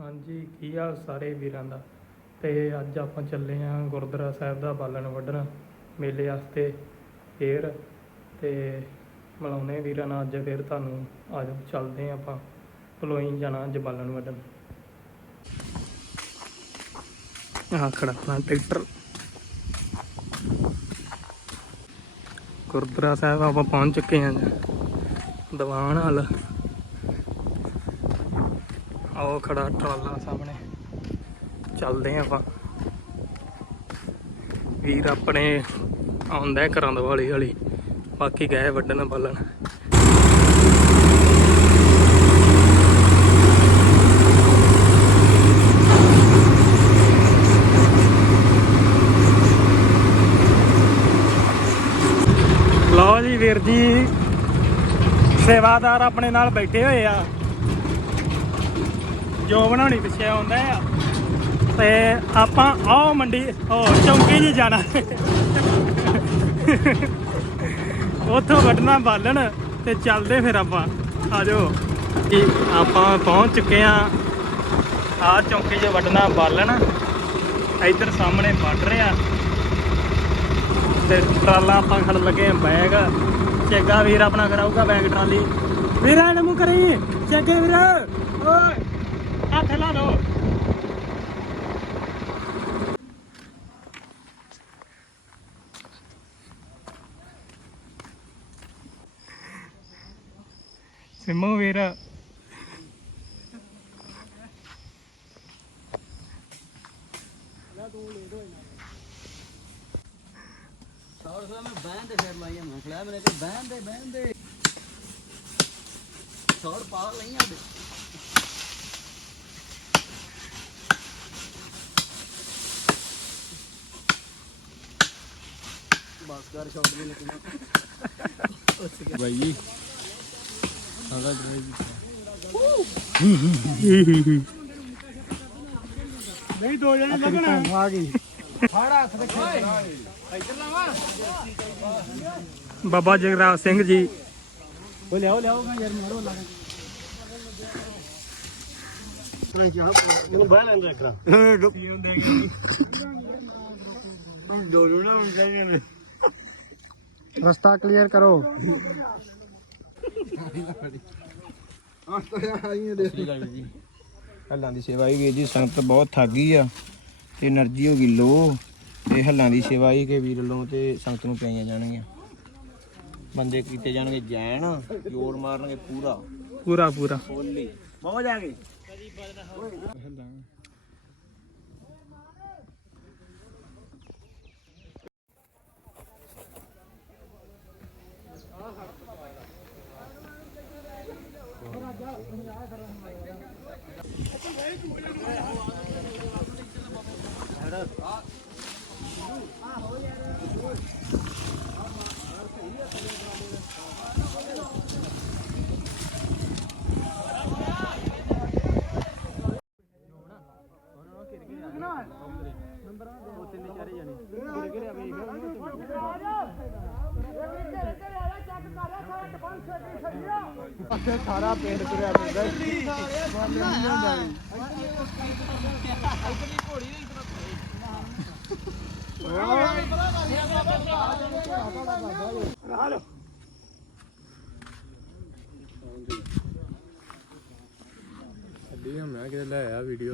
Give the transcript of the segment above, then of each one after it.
ਹਾਂਜੀ, ਕੀ ਹਾਲ ਸਾਰੇ ਵੀਰਾਂ ਦਾ? ਤੇ ਅੱਜ ਆਪਾਂ ਚੱਲੇ ਆਂ ਗੁਰਦੁਆਰਾ ਸਾਹਿਬ ਦਾ ਬਾਲਣ ਵੱਢਣ ਮੇਲੇ ਵਾਸਤੇ ਫੇਰ ਤੇ ਮਿਲਾਉਣੇ ਵੀਰਾਂ ਨਾਲ, ਅੱਜ ਫੇਰ ਤੁਹਾਨੂੰ ਅੱਜ ਚੱਲਦੇ ਆਂ ਆਪਾਂ ਪਲੋਈ ਜਾਣਾ ਅੱਜ ਬਾਲਣ ਵੱਢਣ। ਆਹ ਖੜਾ ਆਪਣਾ ਟਰੈਕਟਰ। ਗੁਰਦੁਆਰਾ ਸਾਹਿਬ ਆਪਾਂ ਪਹੁੰਚ ਚੁੱਕੇ ਆਂ ਜੀ। ਦੀਵਾਨ ਹਾਲ ਆਓ ਖੜਾ ਟਰਾਲਾ ਸਾਹਮਣੇ। ਚੱਲਦੇ ਆਂ ਆਪਾਂ। ਵੀਰ ਆਪਣੇ ਆਉਂਦਾ ਘਰਾਂ ਦਾ ਹੌਲੀ ਹੌਲੀ ਬਾਕੀ ਗਏ ਵੱਢਣ, ਬਾਲਣ। ਲਓ ਜੀ ਵੀਰ ਜੀ। ਸੇਵਾਦਾਰ ਆਪਣੇ ਨਾਲ ਬੈਠੇ ਹੋਏ ਆ। ਜੋ ਬਣਾਉਣੀ ਪਿੱਛੇ ਆਉਂਦਾ ਆ। ਤੇ ਆਪਾਂ ਆਹ ਮੰਡੀ, ਉਹ ਚੌਂਕੀ ਜੀ ਜਾਣਾ। ਉੱਥੋਂ ਵੱਢਣਾ ਬਾਲਣ ਤੇ ਚੱਲਦੇ ਫਿਰ ਆਪਾਂ। ਆ ਜਾਓ ਆਪਾਂ ਪਹੁੰਚ ਚੁੱਕੇ ਆ ਆ ਚੌਂਕੀ 'ਚ ਵੱਢਣਾ ਬਾਲਣ। ਇੱਧਰ ਸਾਹਮਣੇ ਵੱਢ ਰਿਹਾ। ਤੇ ਟਰਾਲਾ ਆਪਾਂ ਖੜ ਲੱਗੇ ਬੈਗ। ਚੇਗਾ ਵੀਰ ਆਪਣਾ ਕਰਾਊਗਾ ਬੈਗ ਟਰਾਲੀ। ਵੀਰਾਂ ਨੂੰ ਮੂੰਹ ਕਰੀ। ਚੇਗੇ ਵੀਰ, ਓਏ। ਹੱਥ ਲਾ ਦੋ ਸਿੰਮੂ ਵੀਰ ਸੌਰ ਸੌ ਮੈਂ ਬਹਿਣ ਦੇ ਫਿਰ ਲਾਈਆਂ ਮੈਂ ਖਲਿਆ ਮੇਰੇ ਤੇ ਬਹਿਣ ਦੇ ਬਹਿਣ ਦੇ ਸੌਰ ਪਾ ਲਈਆਂ ਦੇ ਬਸ ਕਰ ਛੋੜ ਦੇ ਲੇਕਿਨ ਭਾਈ ਸਾਡਾ ਡਰਾਈਵ ਨਹੀਂ ਦੋ ਜਣੇ ਲੱਗਣਾ। ਆ ਗਈ। ਬਾਬਾ ਜਗਰਾਜ ਸਿੰਘ ਜੀ। ਉਹ ਲਿਆਓ ਲਿਆਓ ਮੈਂ ਯਾਰ ਮਾਰੋ ਲਾ ਮੈਨੂੰ ਬਹਿ ਲੈਂਦੇ ਕਰਾ ਦੋ ਦੋ ਨਾ ਹੁੰਦੇ ਨੇ ਰਸਤਾ ਕਲੀਅਰ ਕਰੋ। ਹੱਲਾਂ ਦੀ ਸੇਵਾ ਹੀ ਵੀਰ ਜੀ ਸੰਗਤ ਬਹੁਤ ਥੱਕ ਆ ਤੇ એનર્ਜੀ ਹੋ ਗਈ ਲੋ ਤੇ ਹੱਲਾਂ ਦੀ ਸੇਵਾ ਹੀ ਕੇ ਵੀਰ ਵੱਲੋਂ ਤੇ ਸੰਗਤ ਨੂੰ ਪਿਆਈਆਂ ਜਾਣਗੀਆਂ। ਬੰਦੇ ਕੀਤੇ ਜਾਣਗੇ ਜੈਨ ਜੋਰ ਮਾਰਨਗੇ ਪੂਰਾ। ਪੂਰਾ ਪੂਰਾ। ਬਹੁਤ ਆ ਗਏ ആ ਸਾਰਾ ਪਿੰਡ ਤੁਰਿਆ ਫਿਰਦਾ।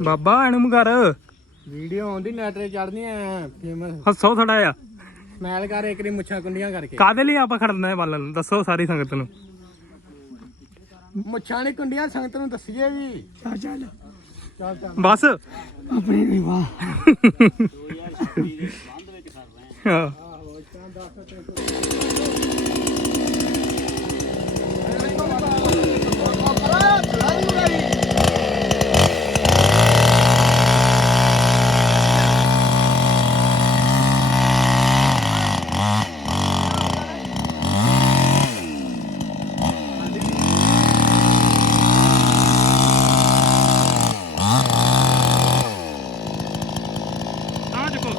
ਬਾਬਾ ਇਹਨੂੰ ਕਰ। ਵੀਡੀਓ ਆਉਂਦੀ ਨੈਟ ਤੇ ਚੜਦੀਆਂ ਫੇਮਸ। ਹੱਸੋ ਥੋੜਾ ਆ ਮੈਲ ਕਰ ਇੱਕ ਦੀ ਮੁੱਛਾਂ ਕੁੰਡੀਆਂ ਕਰਕੇ। ਕਾਦੇ ਲਈ ਆਪਾਂ ਖੜਨਾ ਹੈ ਬਾਲਣ? ਦੱਸੋ ਸਾਰੀ ਸੰਗਤ ਨੂੰ। ਮੁੱਛਾਂ ਨਹੀਂ ਕੁੰਡੀਆਂ ਸੰਗਤ ਨੂੰ ਦੱਸੀਏ ਵੀ। ਚੱਲ ਚੱਲ। ਚੱਲ ਚੱਲ। ਬਸ। ਆਪਣੀ ਵੀ ਵਾਹ। ਹਾਂ। ਆ ਦੇਖੋ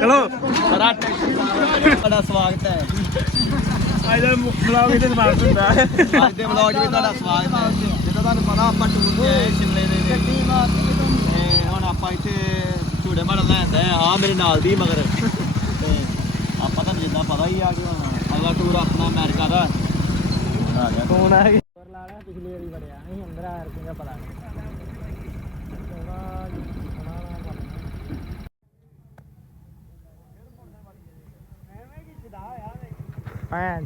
ਚਲੋ ਤੁਹਾਡਾ ਸਵਾਗਤ ਹੈ। ਅੱਜ ਦਾ ਬਲੌਗ ਇਹਦੇ ਦਿਮਾਗ ਹੁੰਦਾ ਅੱਜ ਦੇ ਵਲੌਗ ਵਿੱਚ ਤੁਹਾਡਾ ਸਵਾਗਤ ਹੈ। ਜਿੱਦਾਂ ਤੁਹਾਨੂੰ ਪਤਾ ਆਪਾਂ ਟੂਰ ਤੇ ਆਏ ਸ਼ਿਮਲੇ ਦੇ ਗੱਡੀ ਮਾਰਦੀ ਤੇ ਹੁਣ ਆਪਾਂ ਇੱਥੇ ਝੂੜੇ ਮਾਰ ਲੈਂਦੇ ਆ। ਆ ਮੇਰੇ ਨਾਲ ਦੀ ਮਗਰ। ਆਪਾਂ ਤਾਂ ਜਿੱਦਾਂ ਪਤਾ ਹੀ ਆ ਕਿ ਅਗਲਾ ਟੂਰ ਆਪਣਾ ਅਮਰੀਕਾ ਦਾ। ਆ ਗਿਆ ਫੋਨ ਆ ਗਿਆ ਪਿਛਲੀ ਵਾਰੀ ਵੜਿਆ ਨਹੀਂ ਅੰਦਰ ਆ ਰੁਪਏ ਪਤਾ ਭੈਣ